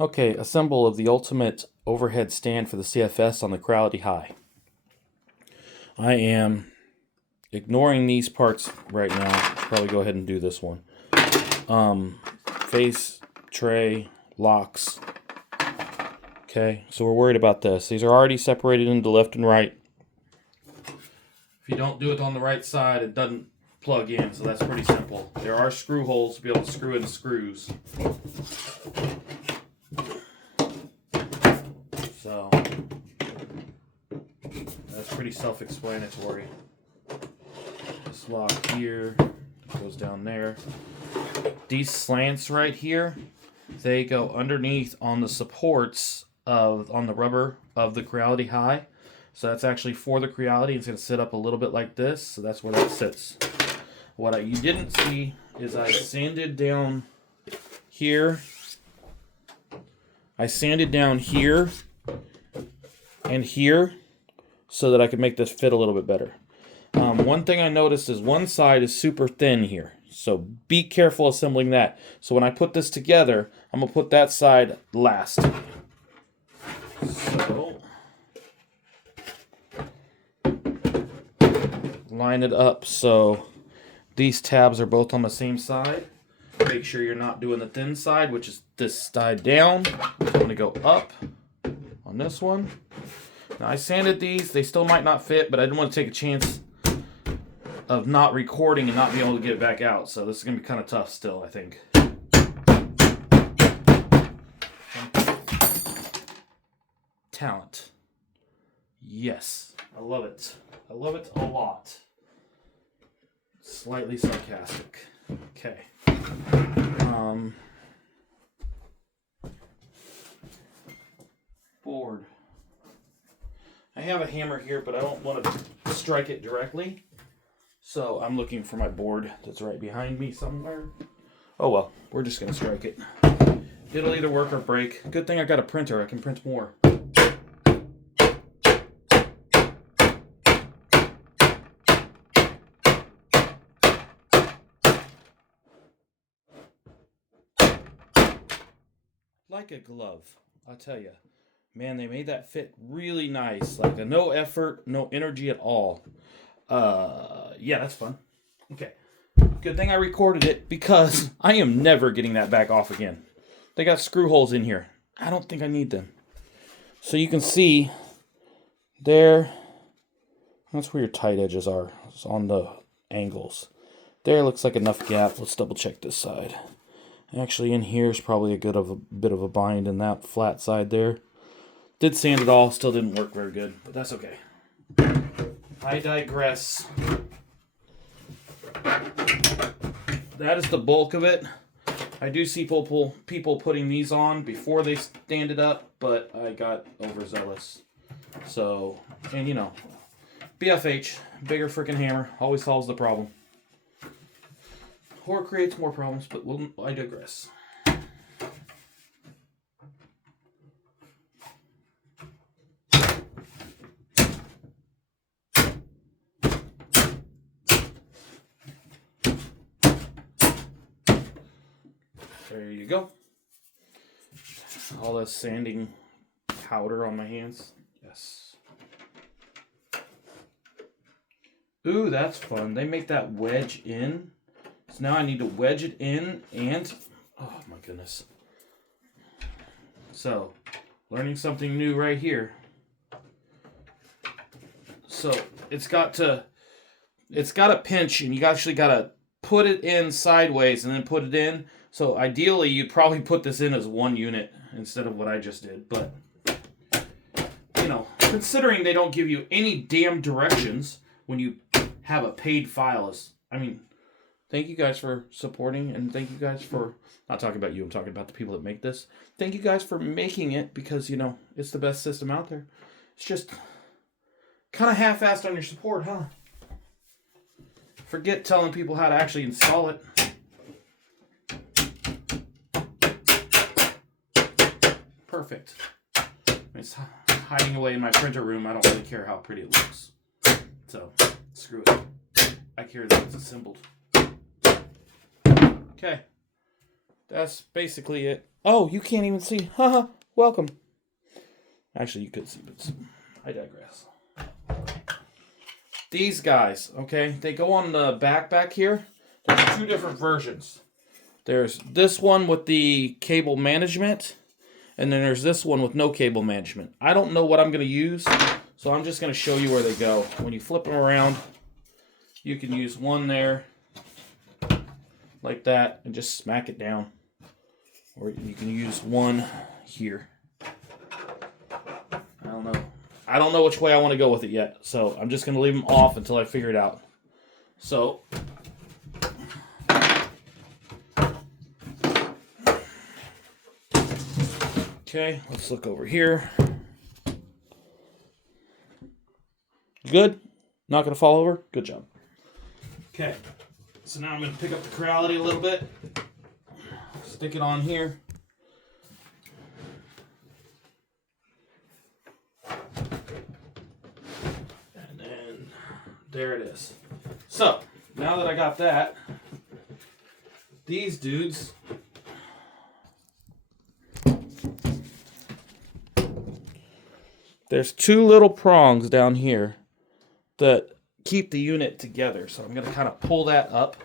Okay, assemble of the ultimate overhead stand for the CFS on the Creality High. I am ignoring these parts right now. Probably go ahead and do this one. Face, tray, locks. Okay, so we're worried about this. These are already separated into left and right. If you don't do it on the right side, it doesn't plug in, so that's pretty simple. There are screw holes to be able to screw in the screws. So, that's pretty self-explanatory. This lock here goes down there. These slants right here, they go underneath on the supports on the rubber of the Creality High. So that's actually for the Creality. It's going to sit up a little bit like this, so that's where that sits. What you didn't see is I sanded down here. I sanded down here and here so that I could make this fit a little bit better. One thing I noticed is one side is super thin here, so be careful assembling that. So when I put this together, I'm going to put that side last. So, line it up so these tabs are both on the same side. Make sure you're not doing the thin side, which is this side down. I'm going to go up on this one. Now I sanded these. They still might not fit, but I didn't want to take a chance of not recording and not being able to get it back out. So this is going to be kind of tough still, I think. Talent. Yes. I love it. I love it a lot. Slightly sarcastic. Okay. Board. I have a hammer here, but I don't want to strike it directly. So I'm looking for my board that's right behind me somewhere. Oh well, we're just going to strike it. It'll either work or break. Good thing I got a printer. I can print more. Like a glove, I'll tell you. Man, they made that fit really nice. Like a no effort, no energy at all. Yeah, that's fun. Okay. Good thing I recorded it because I am never getting that back off again. They got screw holes in here. I don't think I need them. So you can see there, that's where your tight edges are. It's on the angles. There looks like enough gap. Let's double check this side. Actually, in here is probably a bit of a bind in that flat side there. Did sand it all, still didn't work very good, but that's okay. I digress. That is the bulk of it. I do see people putting these on before they stand it up, but I got overzealous. So, and you know, BFH, bigger freaking hammer, always solves the problem. Or creates more problems, but I digress. There you go. All the sanding powder on my hands. Yes. Ooh, that's fun. They make that wedge in. So now I need to wedge it in and... Oh my goodness. So, learning something new right here. So, it's got to pinch, and you actually got to put it in sideways and then put it in. So ideally, you'd probably put this in as one unit instead of what I just did. But, you know, considering they don't give you any damn directions when you have a paid file. I mean, thank you guys for supporting, and thank you guys for, not talking about you, I'm talking about the people that make this. Thank you guys for making it because, you know, it's the best system out there. It's just kind of half-assed on your support, huh? Forget telling people how to actually install it. Perfect. It's hiding away in my printer room. I don't really care how pretty it looks. So, screw it. I care that it's assembled. Okay. that's basically it. Oh, you can't even see. Haha, welcome. Actually, you could see, but I digress. These guys, okay, they go on the back here. There's two different versions. There's this one with the cable management, and then there's this one with no cable management. I don't know what I'm going to use, so I'm just going to show you where they go. When you flip them around, you can use one there, like that, and just smack it down. Or you can use one here. I don't know which way I want to go with it yet, so I'm just going to leave them off until I figure it out. So, okay, let's look over here. Good? Not going to fall over? Good job. Okay, so now I'm going to pick up the Creality a little bit. Stick it on here. There it is. So, now that I got that, these dudes, there's two little prongs down here that keep the unit together. So I'm going to kind of pull that up.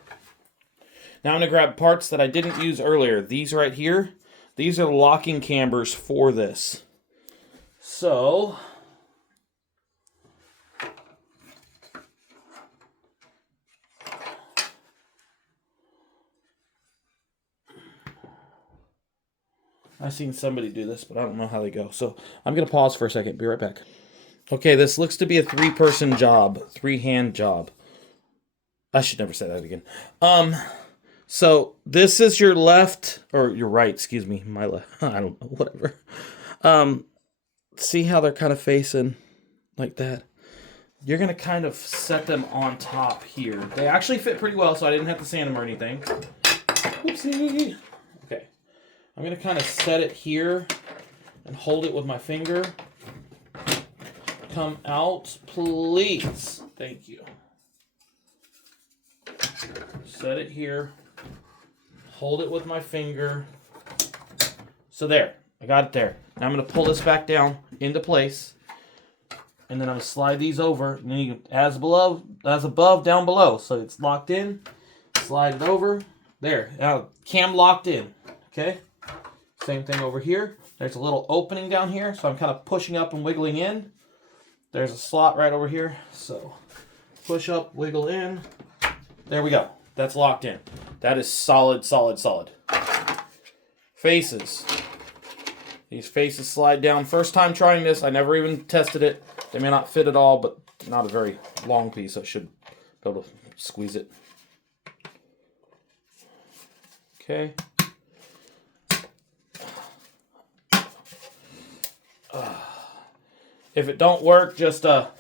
Now I'm going to grab parts that I didn't use earlier. These right here, these are locking cambers for this. So I've seen somebody do this, but I don't know how they go. So I'm going to pause for a second. Be right back. Okay, this looks to be a three-person job. Three-hand job. I should never say that again. So this is your left, or your right, excuse me. My left. I don't know, whatever. See how they're kind of facing like that? You're going to kind of set them on top here. They actually fit pretty well, so I didn't have to sand them or anything. Whoopsie. Okay. I'm going to kind of set it here and hold it with my finger. Come out, please. Thank you. Set it here. Hold it with my finger. So there. I got it there. Now I'm going to pull this back down into place. And then I'm going to slide these over. And then you can, as above, down below. So it's locked in. Slide it over. There. Now, cam locked in. Okay? Same thing over here. There's a little opening down here. So I'm kind of pushing up and wiggling in. There's a slot right over here. So push up, wiggle in. There we go. That's locked in. That is solid, solid, solid. Faces. These faces slide down. First time trying this. I never even tested it. They may not fit at all, but not a very long piece. So I should be able to squeeze it. Okay. If it don't work, just give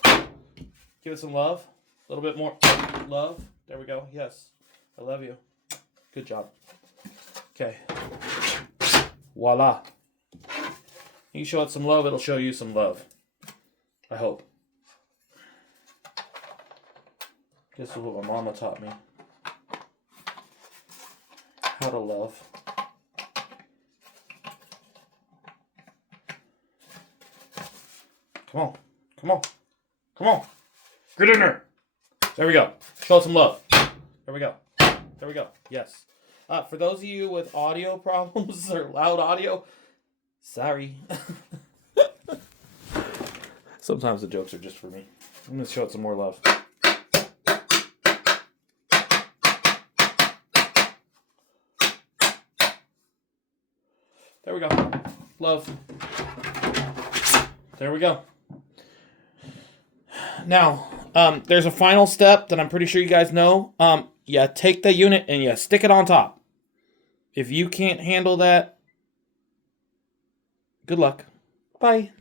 it some love. A little bit more love. There we go. Yes. I love you. Good job. Okay. Voila. You show it some love, it'll show you some love. I hope. This is what my mama taught me. How to love. Come on. Come on. Come on. Get in there. There we go. Show it some love. There we go. There we go. Yes. For those of you with audio problems or loud audio, sorry. Sometimes the jokes are just for me. I'm going to show it some more love. There we go. Love. There we go. Now, there's a final step that I'm pretty sure you guys know. You take the unit and you stick it on top. If you can't handle that, good luck. Bye.